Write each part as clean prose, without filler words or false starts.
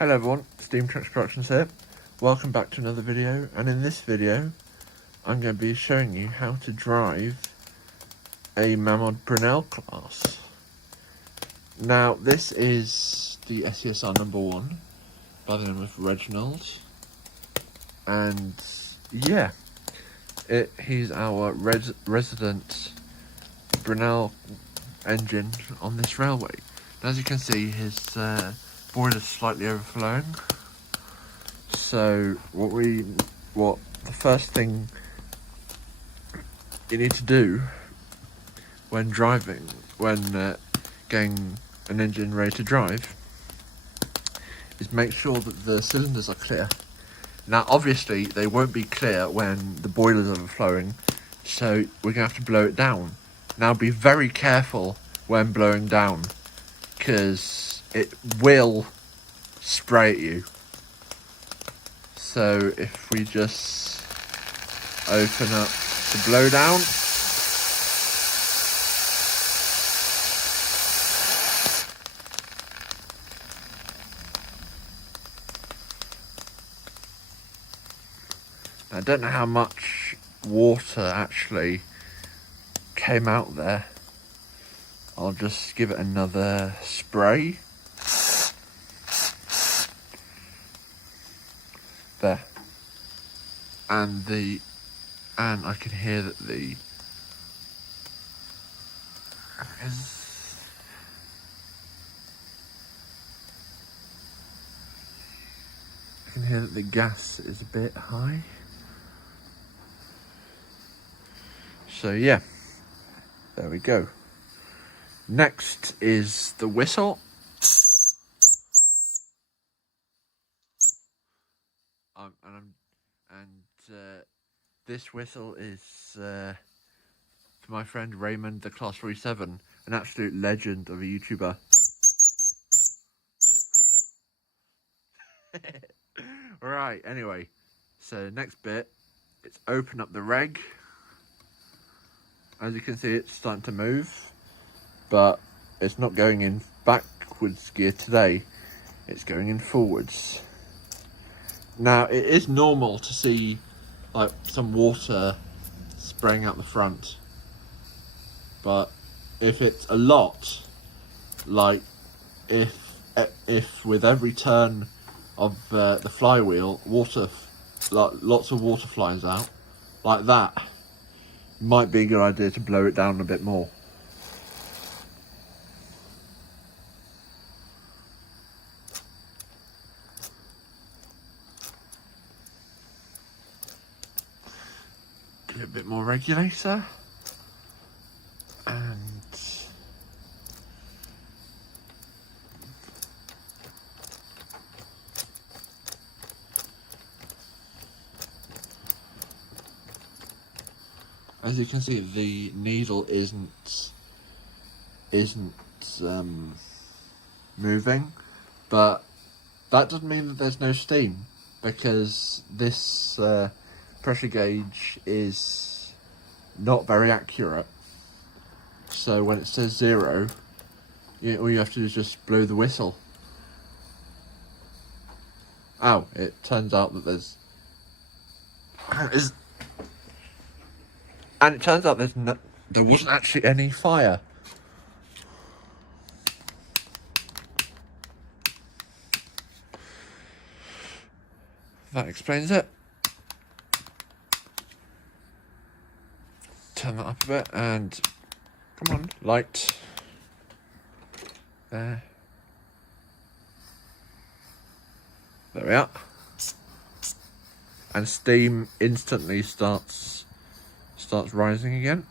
Hello everyone, Steam Trucks Productions here. Welcome back to another video, and in this video I'm going to be showing you how to drive a Mamod Brunel class. Now this is the SESR number 1 by the name of Reginald, and yeah, he's our resident Brunel engine on this railway. And as you can see, his boiler is slightly overflowing. So what the first thing you need to do when driving, when getting an engine ready to drive, is make sure that the cylinders are clear. Now obviously they won't be clear when the boiler's overflowing, so we're going to have to blow it down. Now be very careful when blowing down, because it will spray at you. So if we just open up the blowdown, I don't know how much water actually came out there. I'll just give it another spray. There. And I can hear that the gas is a bit high. So yeah, there we go. Next is the whistle. This whistle is for my friend Raymond, the Class 47, an absolute legend of a YouTuber. Right, anyway, so next bit, it's open up the reg. As you can see, it's starting to move, but it's not going in backwards gear today, it's going in forwards. Now, it is normal to see like some water spraying out the front, but if it's a lot, like if with every turn of the flywheel, lots of water flies out, like that, might be a good idea to blow it down a bit more. Give it a bit more regulator, and as you can see, the needle isn't moving, but that doesn't mean that there's no steam, because this pressure gauge is not very accurate. So when it says 0, all you have to do is just blow the whistle. Oh, it turns out that there wasn't actually any fire. That explains it. Turn that up a bit, and come on, light. There we are. And steam instantly starts rising again.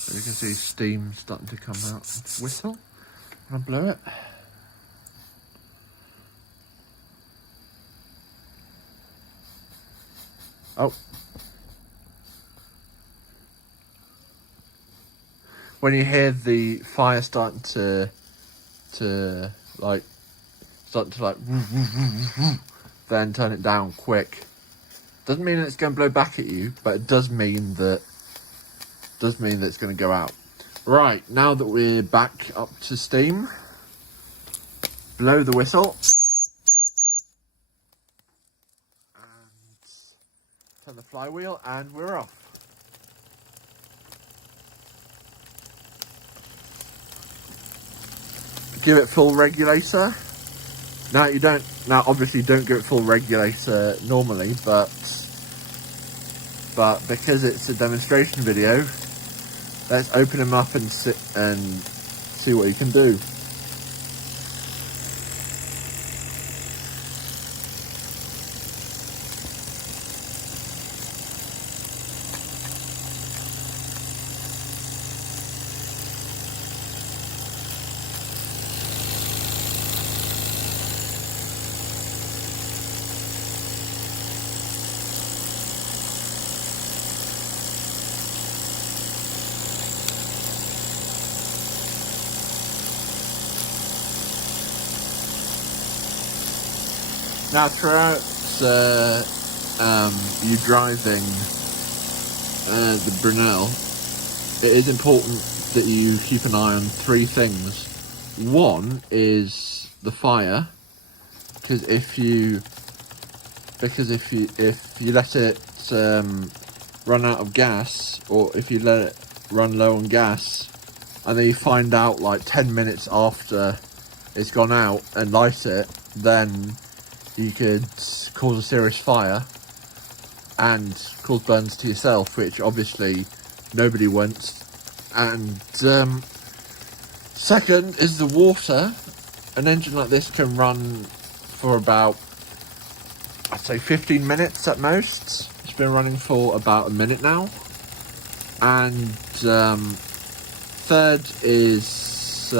So you can see steam starting to come out. Whistle. I'm gonna blow it. Oh. When you hear the fire starting to like then turn it down quick. Doesn't mean it's going to blow back at you, but it does mean that it's going to go out. Right, now that we're back up to steam, blow the whistle and turn the flywheel, and we're off. Give it full regulator. Now obviously don't give it full regulator normally, but because it's a demonstration video, let's open him up and see what he can do. Now, throughout you driving the Brunel, it is important that you keep an eye on three things. One is the fire, because if you let it run out of gas, or if you let it run low on gas, and then you find out like 10 minutes after it's gone out and light it, then you could cause a serious fire and cause burns to yourself, which obviously nobody wants. And second is the water. An engine like this can run for about, I'd say 15 minutes at most. It's been running for about a minute now. And third is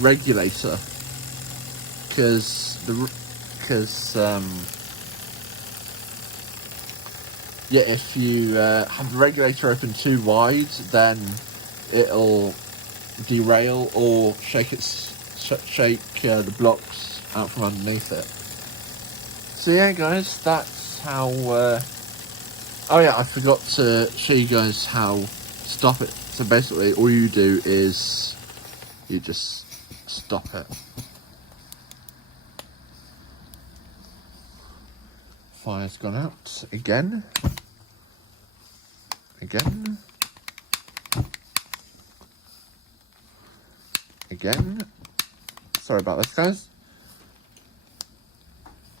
regulator, because if you have the regulator open too wide, then it'll derail or shake the blocks out from underneath it. So yeah, guys, that's how. Oh yeah, I forgot to show you guys how to stop it. So basically, all you do is you just stop it. Fire's gone out again. Again. Sorry about this, guys.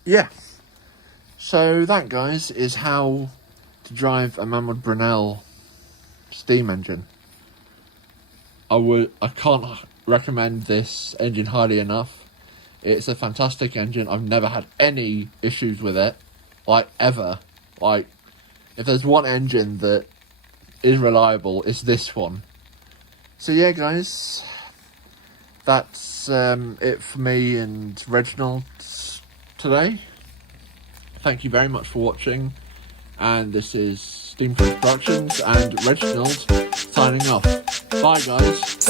Yeah. So that, guys, is how to drive a Mamod Brunel steam engine. I can't recommend this engine highly enough. It's a fantastic engine. I've never had any issues with it. Like, ever. Like, if there's one engine that is reliable, it's this one. So yeah, guys, that's it for me and Reginald today. Thank you very much for watching, and this is Steamfresh Productions and Reginald signing off. Bye, guys.